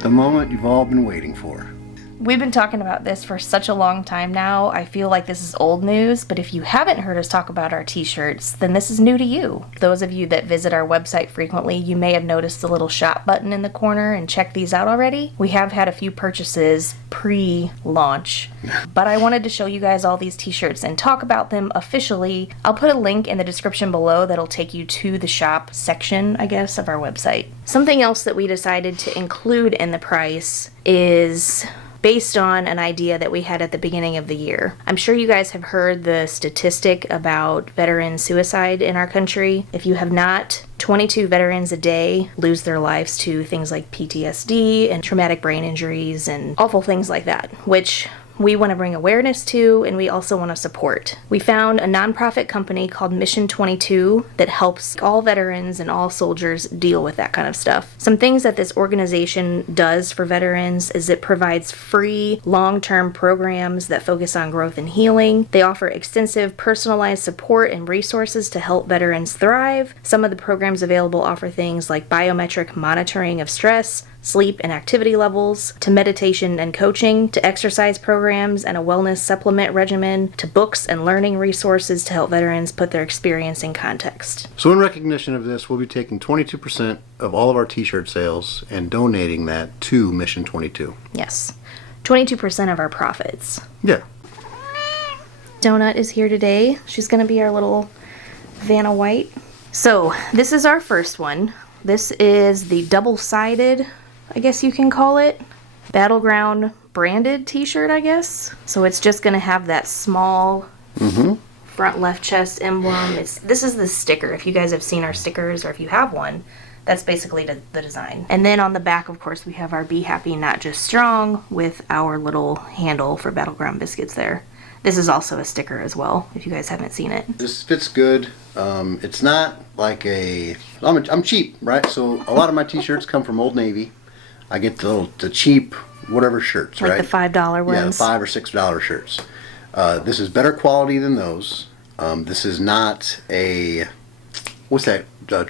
The moment you've all been waiting for. We've been talking about this for such a long time now. I feel like this is old news, but if you haven't heard us talk about our t-shirts, then this is new to you. Those of you that visit our website frequently, you may have noticed the little shop button in the corner and checked these out already. We have had a few purchases pre-launch, but I wanted to show you guys all these t-shirts and talk about them officially. I'll put a link in the description below that'll take you to the shop section, I guess, of our website. Something else that we decided to include in the price is based on an idea that we had at the beginning of the year. I'm sure you guys have heard the statistic about veteran suicide in our country. If you have not, 22 veterans a day lose their lives to things like PTSD and traumatic brain injuries and awful things like that, which we want to bring awareness to, and we also want to support. We found a nonprofit company called Mission 22 that helps all veterans and all soldiers deal with that kind of stuff. Some things that this organization does for veterans is it provides free, long-term programs that focus on growth and healing. They offer extensive, personalized support and resources to help veterans thrive. Some of the programs available offer things like biometric monitoring of stress, sleep and activity levels, to meditation and coaching, to exercise programs and a wellness supplement regimen, to books and learning resources to help veterans put their experience in context. So in recognition of this, we'll be taking 22% of all of our t-shirt sales and donating that to Mission 22. Yes. 22% of our profits. Yeah. Donut is here today. She's going to be our little Vanna White. So, this is our first one. This is the double-sided, I guess you can call it, Battleground branded t-shirt, I guess. So it's just going to have that small front left chest emblem. This is the sticker. If you guys have seen our stickers or if you have one, that's basically the design. And then on the back, of course, we have our Be Happy, Not Just Strong with our little handle for Battleground biscuits there. This is also a sticker as well, if you guys haven't seen it. This fits good. It's not like I'm cheap, right? So a lot of my t-shirts come from Old Navy. I get the cheap whatever shirts, like right? The $5 ones? Yeah, the $5 or $6 shirts. This is better quality than those. This is not a, what's that?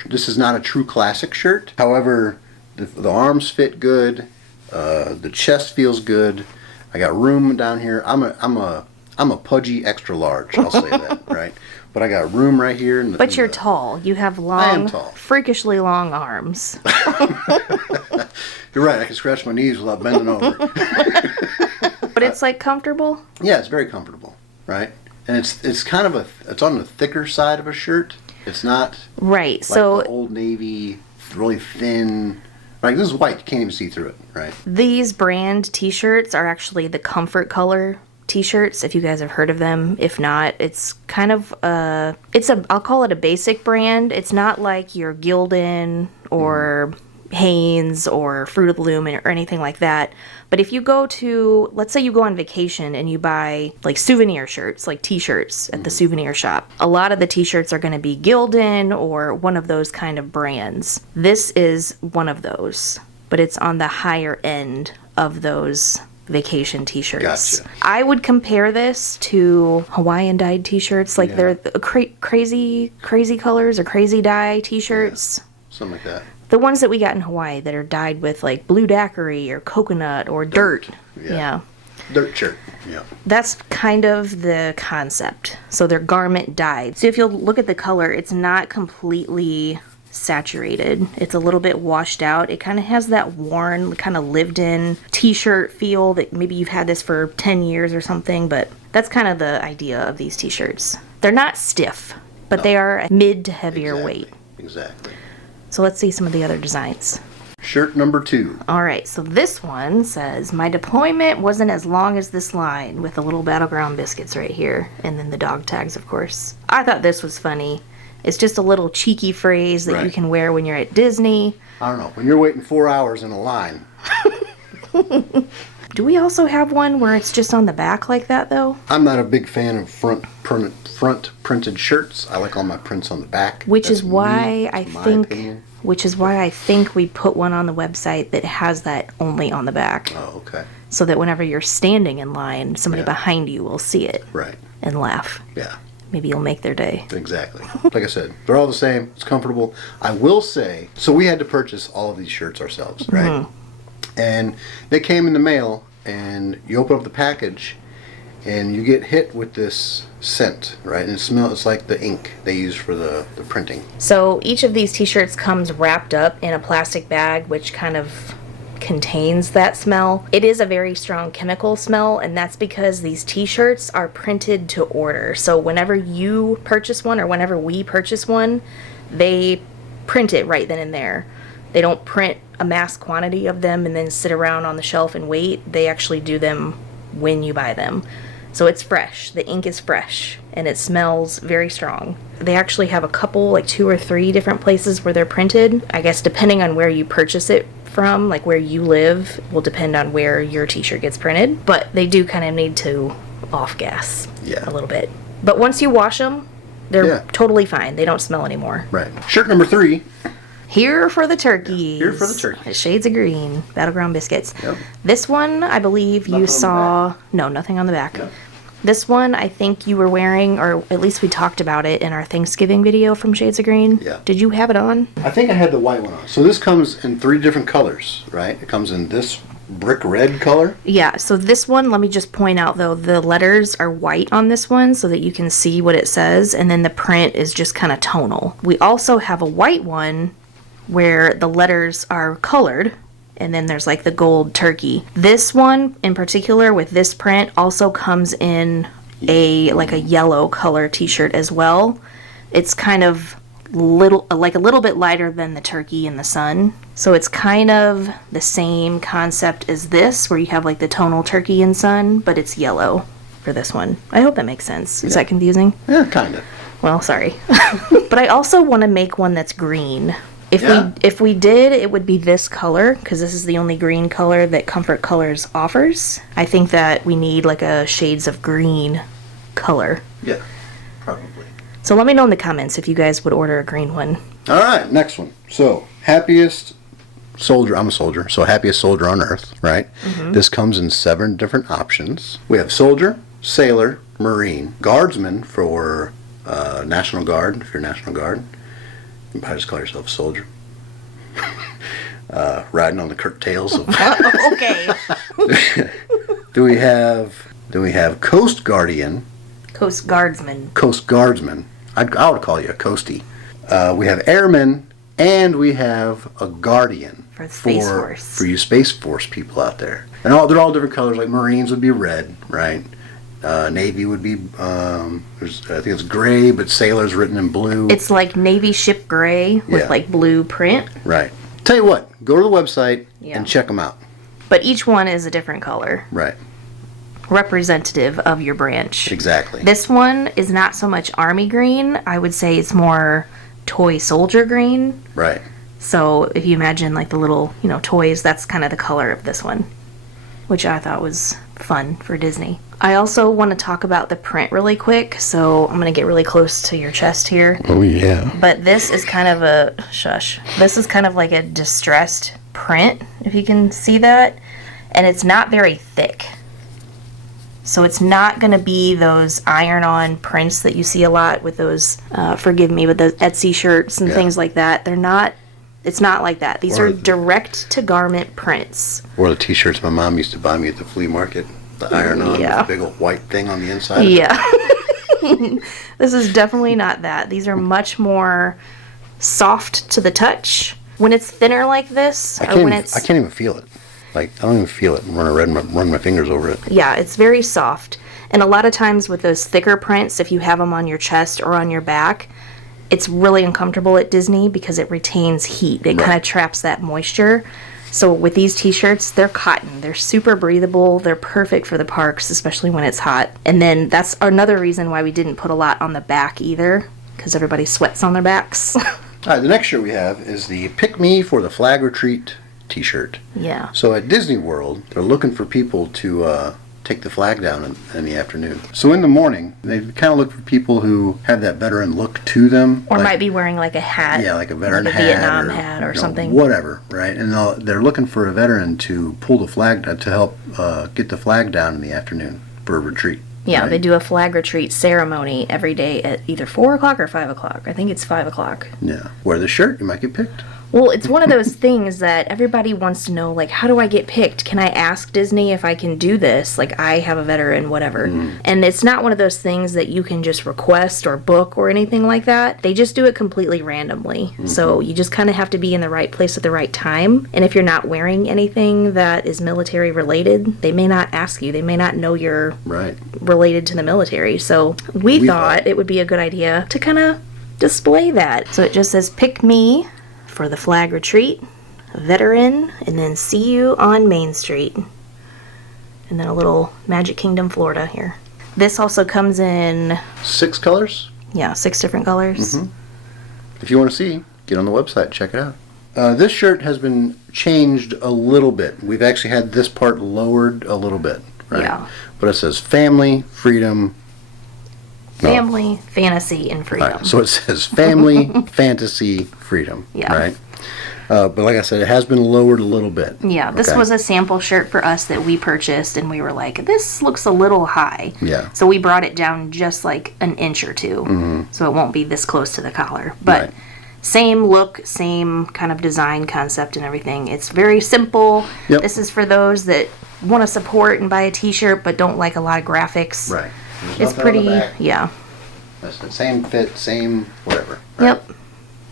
This is not a true classic shirt. However, the arms fit good. The chest feels good. I got room down here. I'm a pudgy extra large, I'll say that, right? But I got room right here. But you're tall. You have long, I am tall. Freakishly long arms. You're right, I can scratch my knees without bending over. But it's like comfortable? Yeah, it's very comfortable, right? And it's kind of it's on the thicker side of a shirt. It's not right. Like so the Old Navy, really thin. Like this is white, you can't even see through it, right? These brand t-shirts are actually the comfort color t-shirts, if you guys have heard of them. If not, it's kind of I'll call it a basic brand. It's not like your Gildan or Hanes or Fruit of the Loom or anything like that. But if you go to, let's say you go on vacation and you buy like souvenir shirts, like t-shirts at the souvenir shop, a lot of the t-shirts are going to be Gildan or one of those kind of brands. This is one of those, but it's on the higher end of those vacation t-shirts. Gotcha. I would compare this to Hawaiian dyed t-shirts, like they're crazy colors or crazy dye t-shirts. Yeah, something like that. The ones that we got in Hawaii that are dyed with like blue daiquiri or coconut or dirt. Yeah. Dirt shirt. Yeah. That's kind of the concept. So they're garment dyed. So if you'll look at the color, it's not completely saturated. It's a little bit washed out. It kind of has that worn, kind of lived in t-shirt feel that maybe you've had this for 10 years or something, but that's kind of the idea of these t-shirts. They're not stiff, but they are mid to heavier weight. Exactly. So let's see some of the other designs. Shirt number 2. All right, so this one says, my deployment wasn't as long as this line, with the little Battleground biscuits right here, and then the dog tags, of course. I thought this was funny. It's just a little cheeky phrase that you can wear when you're at Disney. I don't know, when you're waiting 4 hours in a line. Do we also have one where it's just on the back like that, though? I'm not a big fan of front printed shirts. I like all my prints on the back. Which is why I think we put one on the website that has that only on the back. Oh, okay. So that whenever you're standing in line, somebody behind you will see it. Right. And laugh. Yeah. Maybe you'll make their day. Exactly. Like I said, they're all the same. It's comfortable. I will say, so we had to purchase all of these shirts ourselves, right? And they came in the mail, and you open up the package, and you get hit with this scent, right? And it smells, it's like the ink they use for the printing. So each of these t-shirts comes wrapped up in a plastic bag, which kind of contains that smell. It is a very strong chemical smell, and that's because these t-shirts are printed to order. So whenever you purchase one, or whenever we purchase one, they print it right then and there. They don't print a mass quantity of them and then sit around on the shelf and wait. They actually do them when you buy them. So it's fresh. The ink is fresh, and it smells very strong. They actually have a couple, like 2 or 3 different places where they're printed. I guess depending on where you purchase it from, like where you live, will depend on where your t-shirt gets printed. But they do kind of need to off-gas a little bit. But once you wash them, they're totally fine. They don't smell anymore. Right. Shirt number 3. Here for the turkeys. Here for the turkeys. Shades of green. Battleground biscuits. Yep. This one, I believe you saw... No, nothing on the back. Yep. This one, I think you were wearing, or at least we talked about it in our Thanksgiving video from Shades of Green. Yeah. Did you have it on? I think I had the white one on. So this comes in 3 different colors, right? It comes in this brick red color. Yeah, so this one, let me just point out though, the letters are white on this one so that you can see what it says, and then the print is just kind of tonal. We also have a white one where the letters are colored, and then there's like the gold turkey. This one in particular with this print also comes in a yellow color t-shirt as well. It's kind of a little bit lighter than the turkey in the sun. So it's kind of the same concept as this, where you have like the tonal turkey and sun, but it's yellow for this one. I hope that makes sense. Is that confusing? Yeah, kind of. Well, sorry. But I also want to make one that's green. If we did, it would be this color, because this is the only green color that Comfort Colors offers. I think that we need like a shades of green color. Yeah, probably. So let me know in the comments if you guys would order a green one. All right, next one. So, happiest soldier. I'm a soldier, so happiest soldier on earth, right? Mm-hmm. This comes in 7 different options. We have soldier, sailor, marine, guardsman for National Guard, if you're National Guard. You can probably just call yourself a soldier. Riding on the curtails of... Okay. Do we have Coast Guardian? Coast Guardsman. Coast Guardsman. I would call you a coastie. We have airmen, and we have a guardian. For the Space Force. For you Space Force people out there. And they're all different colors. Like Marines would be red, right? Navy would be, I think it's gray, but sailor's written in blue. It's like Navy ship gray with like blue print. Right. Tell you what, go to the website and check them out. But each one is a different color. Right. Representative of your branch. Exactly. This one is not so much army green. I would say it's more toy soldier green. Right. So if you imagine like the little, toys, that's kind of the color of this one, which I thought was fun for Disney. I also want to talk about the print really quick, so I'm going to get really close to your chest here. Oh, yeah. But this is kind of this is kind of like a distressed print, if you can see that. And it's not very thick. So it's not going to be those iron-on prints that you see a lot with those, forgive me, but the Etsy shirts and things like that. It's not like that. These are direct-to-garment prints. Or the t-shirts my mom used to buy me at the flea market. The iron-on with a big old white thing on the inside. Yeah. This is definitely not that. These are much more soft to the touch. When it's thinner like this, I can't even feel it. Like, I don't even feel it when I run my fingers over it. Yeah, it's very soft. And a lot of times with those thicker prints, if you have them on your chest or on your back, it's really uncomfortable at Disney because it retains heat. It kind of traps that moisture. So with these t-shirts, they're cotton. They're super breathable. They're perfect for the parks, especially when it's hot. And then that's another reason why we didn't put a lot on the back either, because everybody sweats on their backs. All right, the next shirt we have is the Pick Me for the Flag Retreat t-shirt. Yeah. So at Disney World, they're looking for people to take the flag down in the afternoon. So in the morning, they kind of look for people who have that veteran look to them. Or might be wearing like a hat. Yeah, like a veteran like a hat. Vietnam hat or something. Whatever, right? And they're looking for a veteran to pull the flag, to help get the flag down in the afternoon for a retreat. Yeah, right? they do a flag retreat ceremony every day at either 4 o'clock or 5 o'clock. I think it's 5 o'clock. Yeah. Wear the shirt, you might get picked. Well, it's one of those things that everybody wants to know, like, how do I get picked? Can I ask Disney if I can do this? Like, I have a veteran, whatever. And it's not one of those things that you can just request or book or anything like that. They just do it completely randomly. So you just kind of have to be in the right place at the right time. And if you're not wearing anything that is military related, they may not ask you. They may not know you're Right. related to the military. So we thought it would be a good idea to kind of display that. So it just says, pick me for the flag retreat, veteran, and then see you on Main Street. And then a little Magic Kingdom, Florida here. This also comes in, 6 colors. 6 different colors. If you want to see, get on the website, check it out. This shirt has been changed a little bit. We've actually had this part lowered a little bit, right? Yeah. But it says family, freedom. Family, fantasy, and freedom. Right, so it says family, fantasy, freedom. Yeah. Right? But like I said, it has been lowered a little bit. Yeah, this was a sample shirt for us that we purchased, and we were like, this looks a little high. Yeah. So we brought it down just like an inch or two, so it won't be this close to the collar. But Right. same look, same kind of design concept and everything. It's very simple. Yep. This is for those that want to support and buy a t-shirt but don't like a lot of graphics. Right. There's It's nothing on the pretty, back. yeah. That's the same fit, same whatever. Right? Yep.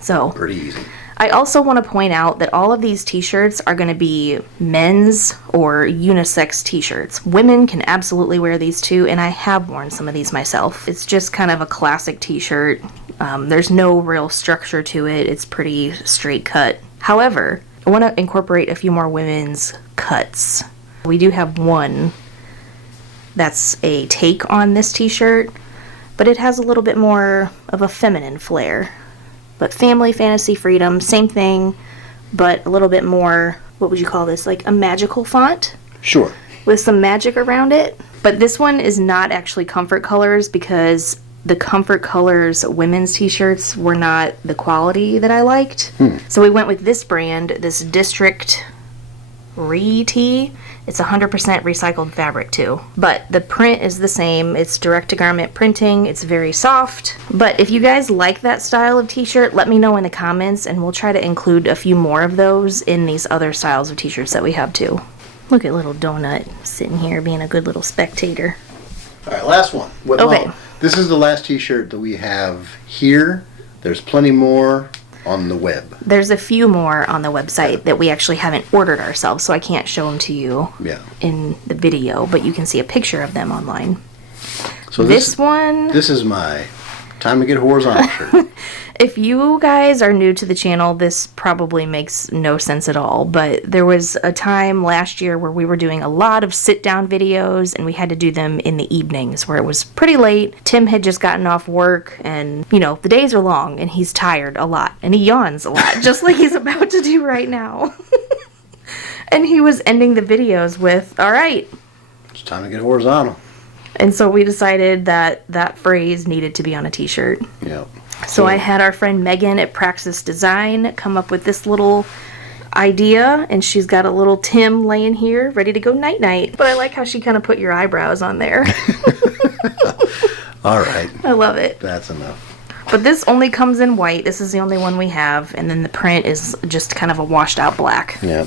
So Pretty easy. I also want to point out that all of these t-shirts are going to be men's or unisex t-shirts. Women can absolutely wear these too, and I have worn some of these myself. It's just kind of a classic t-shirt. There's no real structure to it. It's pretty straight cut. However, I want to incorporate a few more women's cuts. We do have one that's a take on this t-shirt, but it has a little bit more of a feminine flair. But family, fantasy, freedom, same thing, but a little bit more, what would you call this, like a magical font Sure. with some magic around it. But this one is not actually comfort colors because the comfort colors women's t-shirts were not the quality that I liked. So we went with this brand, this District Re-Tee. It's 100% recycled fabric too. But the print is the same. It's direct-to-garment printing. It's very soft. But if you guys like that style of t-shirt, let me know in the comments and we'll try to include a few more of those in these other styles of t-shirts that we have too. Look at little Donut sitting here being a good little spectator. All right, last one. Okay. This is the last t-shirt that we have here. There's plenty more on the web. There's a few more on the website that we actually haven't ordered ourselves, so I can't show them to you Yeah. in the video, but you can see a picture of them online. So This one, This is my time to get horizontal shirt. if you guys are new to the channel, this probably makes no sense at all, but there was a time last year where we were doing a lot of sit-down videos, and we had to do them in the evenings where it was pretty late. Tim had just gotten off work, and, you know, the days are long, and he's tired a lot, and he yawns a lot, just like he's about to do right now. And he was ending the videos with, all right. It's time to get horizontal. And so we decided that that phrase needed to be on a t-shirt. Yeah. So I had our friend Megan at Praxis Design come up with this little idea, and she's got a little Tim laying here ready to go night-night. But I like how she kind of put your eyebrows on there. All right. I love it. That's enough. But this only comes in white. This is the only one we have. And then the print is just kind of a washed out black. Yeah.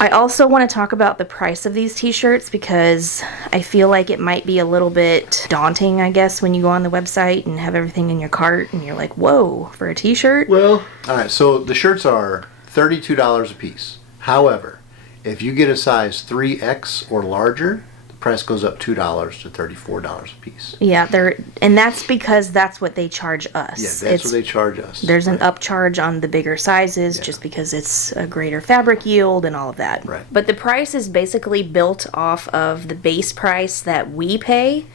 I also want to talk about the price of these t-shirts because I feel like it might be a little bit daunting, I guess, when you go on the website and have everything in your cart and you're like, whoa, for a t-shirt? Well, all right. So the shirts are $32 a piece. However, if you get a size 3X or larger, the price goes up $2 to $34 a piece. Yeah, and that's because that's what they charge us. Yeah, that's what they charge us. There's an upcharge on the bigger sizes just because it's a greater fabric yield and all of that. Right. But the price is basically built off of the base price that we pay.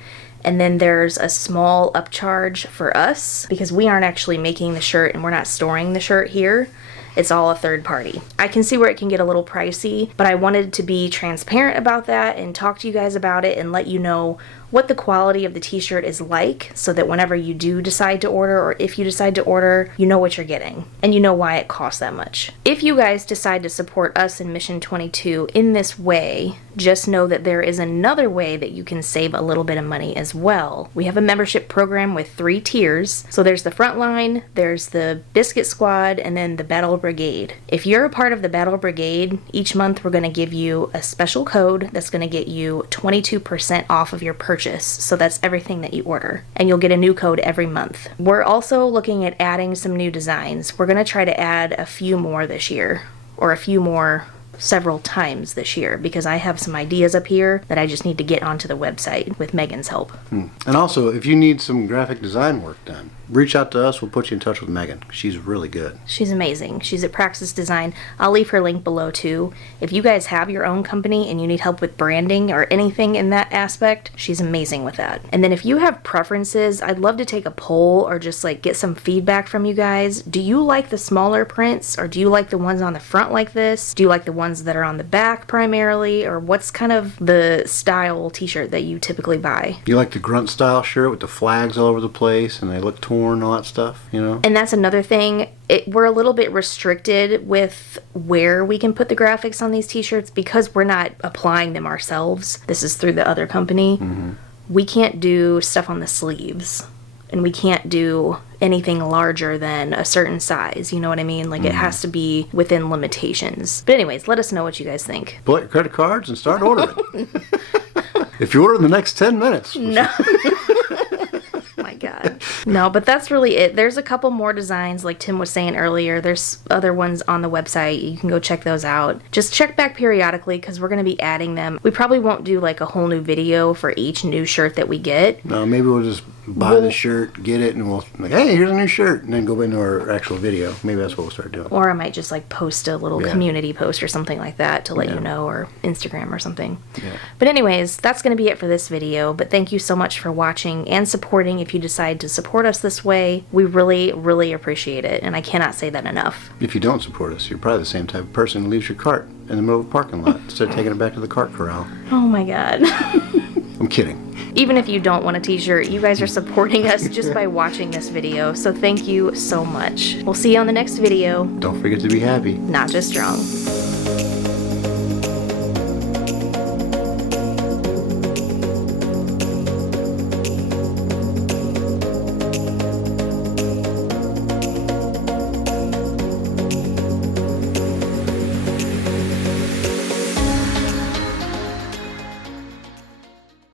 And then there's a small upcharge for us because we aren't actually making the shirt and we're not storing the shirt here. It's all a third party. I can see where it can get a little pricey, but I wanted to be transparent about that and talk to you guys about it and let you know what the quality of the t-shirt is like, so that whenever you do decide to order, or if you decide to order, you know what you're getting and you know why it costs that much. If you guys decide to support us in Mission 22 in this way, just know that there is another way that you can save a little bit of money as well. We have a membership program with 3 tiers. So there's the front line, there's the Biscuit Squad, and then the Battle Brigade. If you're a part of the Battle Brigade, each month we're going to give you a special code that's going to get you 22% off of your purchase. So that's everything that you order. And you'll get a new code every month. We're also looking at adding some new designs. We're going to try to add a few more this year, or a few more several times this year, because I have some ideas up here that I just need to get onto the website with Megan's help. And also, if you need some graphic design work done, reach out to us. We'll put you in touch with Megan. She's really good. She's amazing. She's at Praxis Design. I'll leave her link below too. If you guys have your own company and you need help with branding or anything in that aspect, she's amazing with that. And then if you have preferences, I'd love to take a poll or just like get some feedback from you guys. Do you like the smaller prints, or do you like the ones on the front like this? Do you like the ones that are on the back primarily, or what's kind of the style t-shirt that you typically buy? You like the grunt style shirt with the flags all over the place and they look torn and all that stuff, you know? And that's another thing. We're a little bit restricted with where we can put the graphics on these t-shirts because we're not applying them ourselves. This is through the other company. We can't do stuff on the sleeves, and we can't do anything larger than a certain size, you know what I mean? Like, it has to be within limitations. But anyways, let us know what you guys think. Pull out your credit cards and start ordering. If you order in the next 10 minutes. No. My God. No, but that's really it. There's a couple more designs, like Tim was saying earlier. There's other ones on the website. You can go check those out. Just check back periodically because we're going to be adding them. We probably won't do like a whole new video for each new shirt that we get. No, maybe we'll just buy the shirt, get it, and we'll like, hey, here's a new shirt, and then go into our actual video. Maybe that's what we'll start doing. Or I might just like post a little community post or something like that to let you know, or Instagram or something. Yeah. But anyways, that's going to be it for this video. But thank you so much for watching and supporting. If you decide to support us this way, we really, really appreciate it. And I cannot say that enough. If you don't support us, you're probably the same type of person who leaves your cart in the middle of a parking lot instead of taking it back to the cart corral. Oh my God. I'm kidding. Even if you don't want a t-shirt, you guys are supporting us just by watching this video. So thank you so much. We'll see you on the next video. Don't forget to be happy. Not just strong.